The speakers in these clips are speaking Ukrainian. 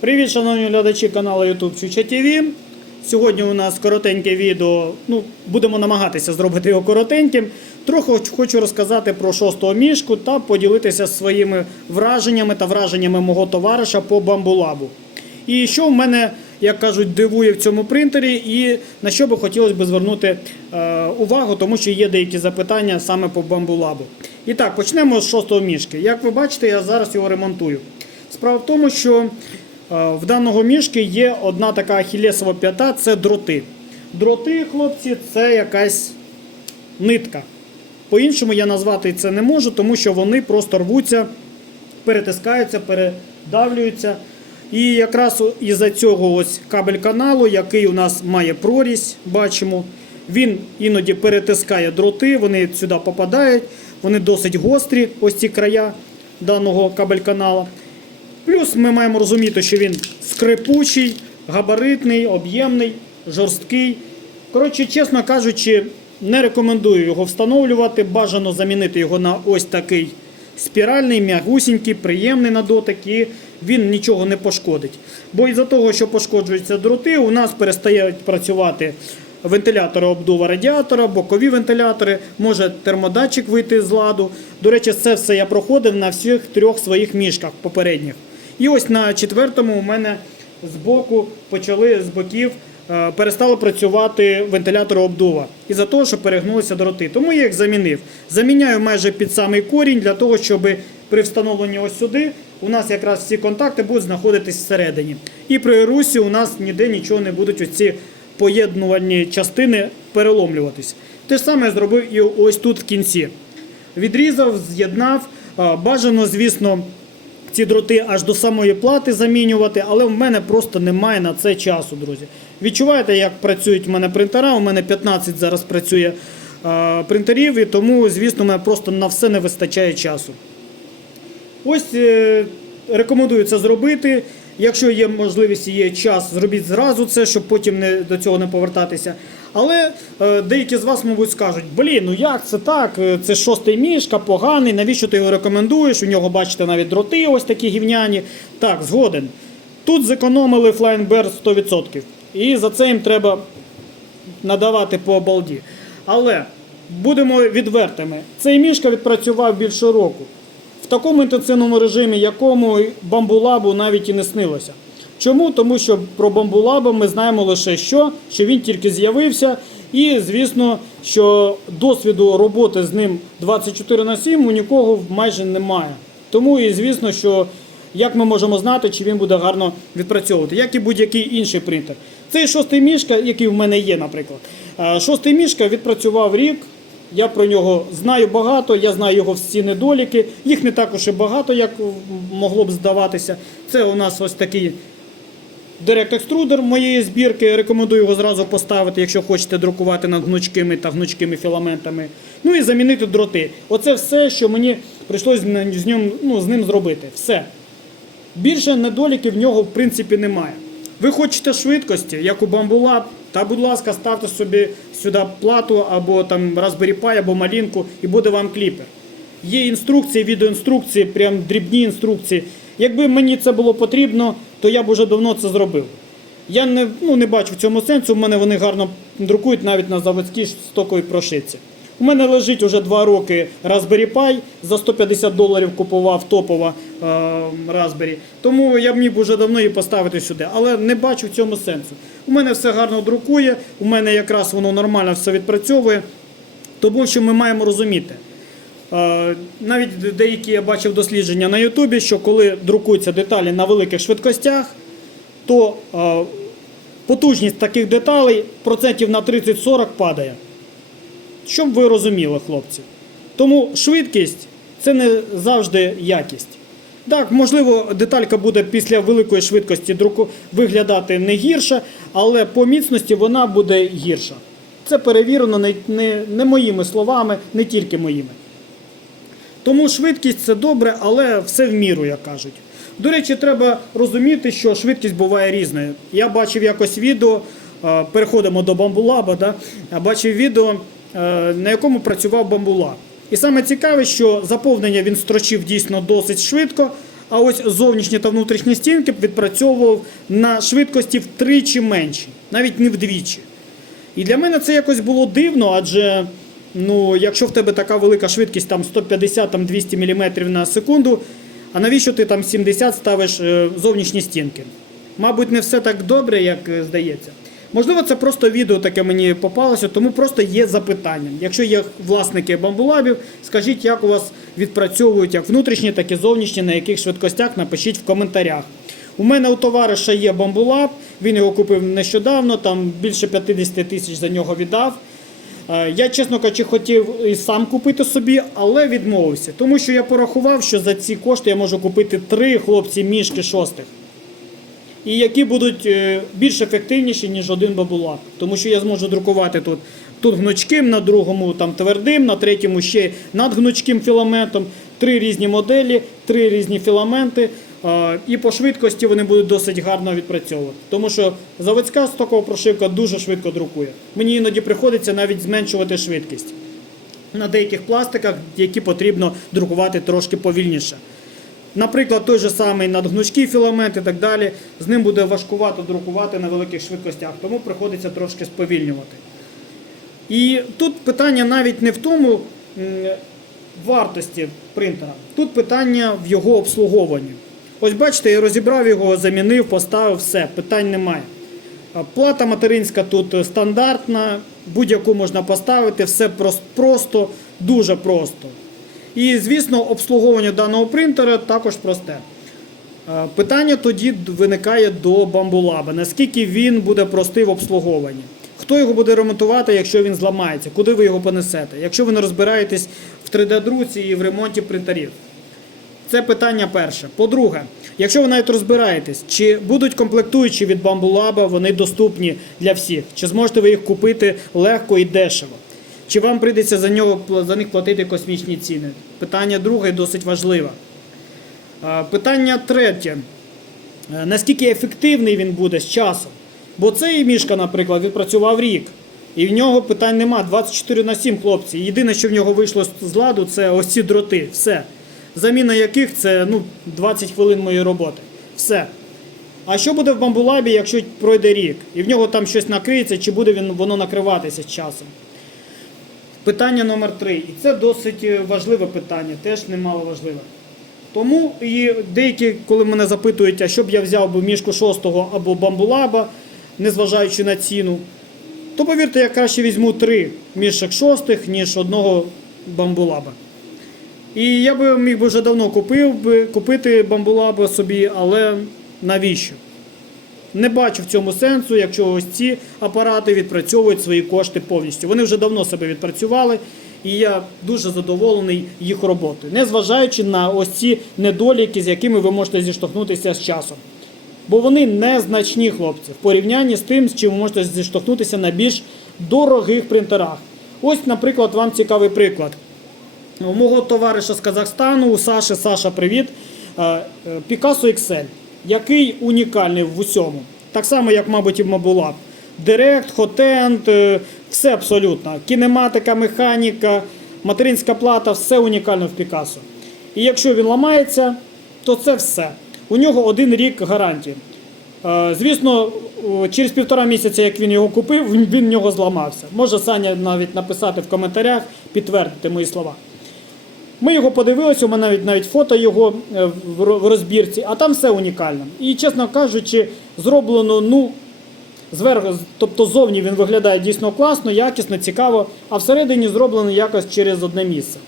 Привіт, шановні глядачі каналу YouTube Чуча ТВ. Сьогодні у нас коротеньке відео. Ну, будемо намагатися зробити його коротеньким. Трохи хочу розказати про шостого мішку та поділитися своїми враженнями та враженнями мого товариша по бамбулабу. І що в мене, як кажуть, дивує в цьому принтері, і на що би хотілося б звернути е, увагу, тому що є деякі запитання саме по бамбулабу. І так, почнемо з шостого мішки. Як ви бачите, я зараз його ремонтую. Справа в тому, що в даного мішки є одна така ахілесова п'ята це дроти. Дроти, хлопці, це якась нитка. По-іншому я назвати це не можу, тому що вони просто рвуться, перетискаються, передавлюються. І якраз із-за цього ось кабель каналу, який у нас має прорізь, бачимо, він іноді перетискає дроти, вони сюди попадають, вони досить гострі, ось ці края даного кабель канала. Плюс ми маємо розуміти, що він скрипучий, габаритний, об'ємний, жорсткий. Коротше, чесно кажучи, не рекомендую його встановлювати. Бажано замінити його на ось такий спіральний, м'ягусінький, приємний на дотик, і він нічого не пошкодить. Бо із-за того, що пошкоджуються дроти, у нас перестають працювати вентилятори обдува радіатора, бокові вентилятори, може термодатчик вийти з ладу. До речі, це все я проходив на всіх трьох своїх мішках попередніх. І ось на четвертому у мене з боку почали з боків е, перестали працювати вентилятори обдува із-за того, що перегнулися дроти. Тому я їх замінив. Заміняю майже під самий корінь для того, щоб при встановленні ось сюди у нас якраз всі контакти будуть знаходитись всередині. І при русі у нас ніде нічого не будуть ось ці поєднувальні частини переломлюватись. Те ж саме я зробив і ось тут в кінці. Відрізав, з'єднав. Бажано, звісно, ці дроти аж до самої плати замінювати, але в мене просто немає на це часу, друзі. Відчуваєте, як працюють в мене принтера? У мене 15 зараз працює а, принтерів, і тому, звісно, мене просто на все не вистачає часу. Ось е, рекомендую це зробити. Якщо є можливість є час, зробіть зразу це, щоб потім не, до цього не повертатися. Але е, деякі з вас, мабуть, скажуть: блін, ну як це так? Е, Це шостий мішка, поганий, навіщо ти його рекомендуєш? У нього, бачите, навіть дроти ось такі гівняні. Так, згоден. Тут зекономили Flying Bear 100%. І за це їм треба надавати по обалді. Але будемо відвертими. Цей мішка відпрацював більше року. В такому інтенсивному режимі, якому бамбулабу навіть і не снилося. Чому? Тому що про бамбулаба ми знаємо лише що, що він тільки з'явився, і звісно, що досвіду роботи з ним 24 на 7 у нікого майже немає. Тому і звісно, що як ми можемо знати, чи він буде гарно відпрацьовувати, як і будь-який інший принтер. Цей шостий мішка, який в мене є, наприклад, е, шостий мішка відпрацював рік. Я про нього знаю багато, я знаю його всі недоліки. Їх не також і багато, як могло б здаватися. Це у нас ось такий директ екструдер моєї збірки. Рекомендую його зразу поставити, якщо хочете друкувати над гнучкими та гнучкими філаментами. Ну і замінити дроти. Оце все, що мені прийшлось з ним, ну, з ним зробити. Все. Більше недоліків в нього в принципі немає. Ви хочете швидкості, як у Bamboo та будь ласка, ставте собі сюди плату або там Raspberry Pi, або малінку, і буде вам кліпер. Є інструкції, відеоінструкції, прям дрібні інструкції. Якби мені це було потрібно, то я б уже давно це зробив. Я не, ну, не бачу в цьому сенсу, у мене вони гарно друкують навіть на заводській стоковій прошивці. У мене лежить уже два роки Raspberry Pi, за 150 доларів купував топово е, Raspberry. Тому я б міг вже давно її поставити сюди, але не бачу в цьому сенсу. У мене все гарно друкує, у мене якраз воно нормально все відпрацьовує. Тому що ми маємо розуміти. Е, Навіть деякі я бачив дослідження на Ютубі, що коли друкуються деталі на великих швидкостях, то е, потужність таких деталей процентів на 30-40 падає. Щоб ви розуміли, хлопці. Тому швидкість це не завжди якість. Так, можливо, деталька буде після великої швидкості друку виглядати не гірше, але по міцності вона буде гірша. Це перевірено не, не, не моїми словами, не тільки моїми. Тому швидкість це добре, але все в міру, як кажуть. До речі, треба розуміти, що швидкість буває різною. Я бачив якось відео, е, переходимо до бамбулаба, да? я бачив відео, е, на якому працював бамбулаб. І саме цікаве, що заповнення він строчив дійсно досить швидко, А ось зовнішні та внутрішні стінки відпрацьовував на швидкості втричі менші, навіть не вдвічі. І для мене це якось було дивно, адже ну, якщо в тебе така велика швидкість, там 150 там 200 мм на секунду, а навіщо ти там 70 ставиш е, зовнішні стінки? Мабуть, не все так добре, як е, здається. Можливо, це просто відео таке мені попалося, тому просто є запитання. Якщо є власники бамбулабів, скажіть, як у вас відпрацьовують як внутрішні, так і зовнішні, на яких швидкостях, напишіть в коментарях. У мене у товариша є бамбулаб, він його купив нещодавно, там більше 50 тисяч за нього віддав. Е, Я, чесно кажучи, хотів і сам купити собі, але відмовився. Тому що я порахував, що за ці кошти я можу купити три хлопці мішки шостих. І які будуть е, більш ефективніші, ніж один бабулак. Тому що я зможу друкувати тут, тут гнучким, на другому там твердим, на третьому ще надгнучким філаментом, три різні моделі, три різні філаменти. І по швидкості вони будуть досить гарно відпрацьовувати. Тому що заводська стокова прошивка дуже швидко друкує. Мені іноді приходиться навіть зменшувати швидкість на деяких пластиках, які потрібно друкувати трошки повільніше. Наприклад, той же самий надгнучкий філамент і так далі, з ним буде важкувато друкувати на великих швидкостях, тому приходиться трошки сповільнювати. І тут питання навіть не в тому вартості принтера, тут питання в його обслуговуванні. Ось бачите, я розібрав його, замінив, поставив, все, питань немає. Плата материнська тут стандартна, будь-яку можна поставити, все просто, дуже просто. І, звісно, обслуговування даного принтера також просте. Питання тоді виникає до бамбулаба. Наскільки він буде простий в обслуговуванні? Хто його буде ремонтувати, якщо він зламається? Куди ви його понесете? Якщо ви не розбираєтесь в 3D-друці і в ремонті принтерів? Це питання перше. По-друге, якщо ви навіть розбираєтесь, чи будуть комплектуючі від Bamboo вони доступні для всіх? Чи зможете ви їх купити легко і дешево? Чи вам прийдеться за, нього, за них платити космічні ціни? Питання друге досить важливе. Питання третє. Е, Наскільки ефективний він буде з часом? Бо цей мішка, наприклад, відпрацював рік. І в нього питань нема. 24 на 7 хлопці. Єдине, що в нього вийшло з ладу, це ось ці дроти. Все. Заміна яких це ну, 20 хвилин моєї роботи. Все. А що буде в бамбулабі, якщо пройде рік? І в нього там щось накриється, чи буде він, воно накриватися з часом? Питання номер три. І це досить е, важливе питання, теж немало важливе. Тому і деякі, коли мене запитують, а що б я взяв би мішку шостого або бамбулаба, незважаючи на ціну, то повірте, я краще візьму три мішок шостих, ніж одного бамбулаба. І я би міг би вже давно купив би, купити бамбулаба собі, але навіщо? Не бачу в цьому сенсу, якщо ось ці апарати відпрацьовують свої кошти повністю. Вони вже давно себе відпрацювали, і я дуже задоволений їх роботою, незважаючи на ось ці недоліки, з якими ви можете зіштовхнутися з часом. Бо вони незначні хлопці в порівнянні з тим, з чим ви можете зіштовхнутися на більш дорогих принтерах. Ось, наприклад, вам цікавий приклад. У мого товариша з Казахстану, у Саші, Саша, привіт. е, е, Picasso XL, який унікальний в усьому. Так само, як, мабуть, і в Директ, хотенд, е, все абсолютно. Кінематика, механіка, материнська плата, все унікально в Picasso. І якщо він ламається, то це все. У нього один рік гарантії. Е, Звісно, через півтора місяця, як він його купив, він в нього зламався. Може Саня навіть написати в коментарях, підтвердити мої слова. Ми його подивилися, у мене навіть навіть фото його е, в розбірці, а там все унікально. І, чесно кажучи, зроблено, ну, зверху, тобто зовні він виглядає дійсно класно, якісно, цікаво, а всередині зроблено якось через одне місце.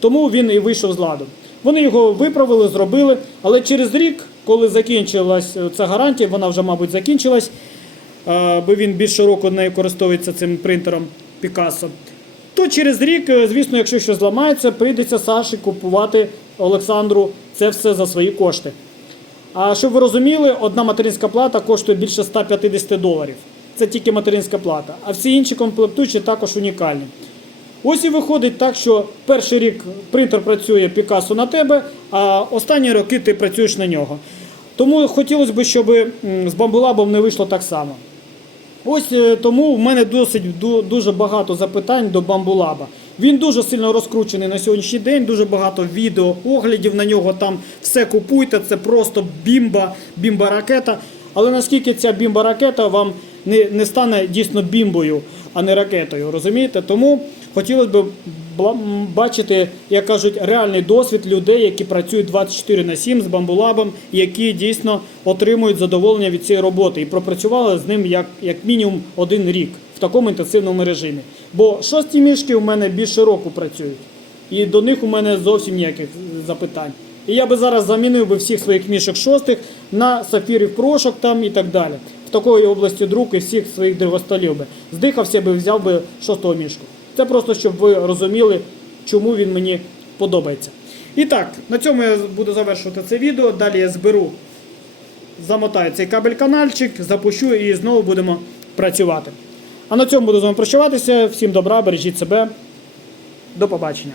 Тому він і вийшов з ладу. Вони його виправили, зробили, але через рік, коли закінчилась е, ця гарантія, вона вже, мабуть, закінчилась, е, бо він більше року нею користується цим принтером Picasso, то через рік, е, звісно, якщо щось зламається, прийдеться Саші купувати Олександру це все за свої кошти. А щоб ви розуміли, одна материнська плата коштує більше 150 доларів. Це тільки материнська плата. А всі інші комплектуючі також унікальні. Ось і виходить так, що перший рік принтер працює Picasso на тебе, а останні роки ти працюєш на нього. Тому хотілося б, щоб з бамбулабом не вийшло так само. Ось е, тому в мене досить дуже багато запитань до Бамбулаба. Він дуже сильно розкручений на сьогоднішній день, дуже багато відео, оглядів на нього. Там все купуйте, це просто бімба, бімба-ракета. Але наскільки ця бімба-ракета вам не, не стане дійсно бімбою, а не ракетою, розумієте? Тому хотілося б бачити, як кажуть, реальний досвід людей, які працюють 24 на 7 з бамбулабом, які дійсно отримують задоволення від цієї роботи і пропрацювали з ним як, як мінімум один рік в такому інтенсивному режимі. Бо шості мішки у мене більше року працюють, і до них у мене зовсім ніяких запитань. І я би зараз замінив би всіх своїх мішок шостих на сапфірів прошок там і так далі. В такої області друку і всіх своїх деревостолів би. Здихався би, взяв би шостого мішку. Це просто щоб ви розуміли, чому він мені подобається. І так, на цьому я буду завершувати це відео. Далі я зберу, замотаю цей кабель-канальчик, запущу і знову будемо працювати. А на цьому буду з вами прощаватися. Всім добра, бережіть себе. До побачення.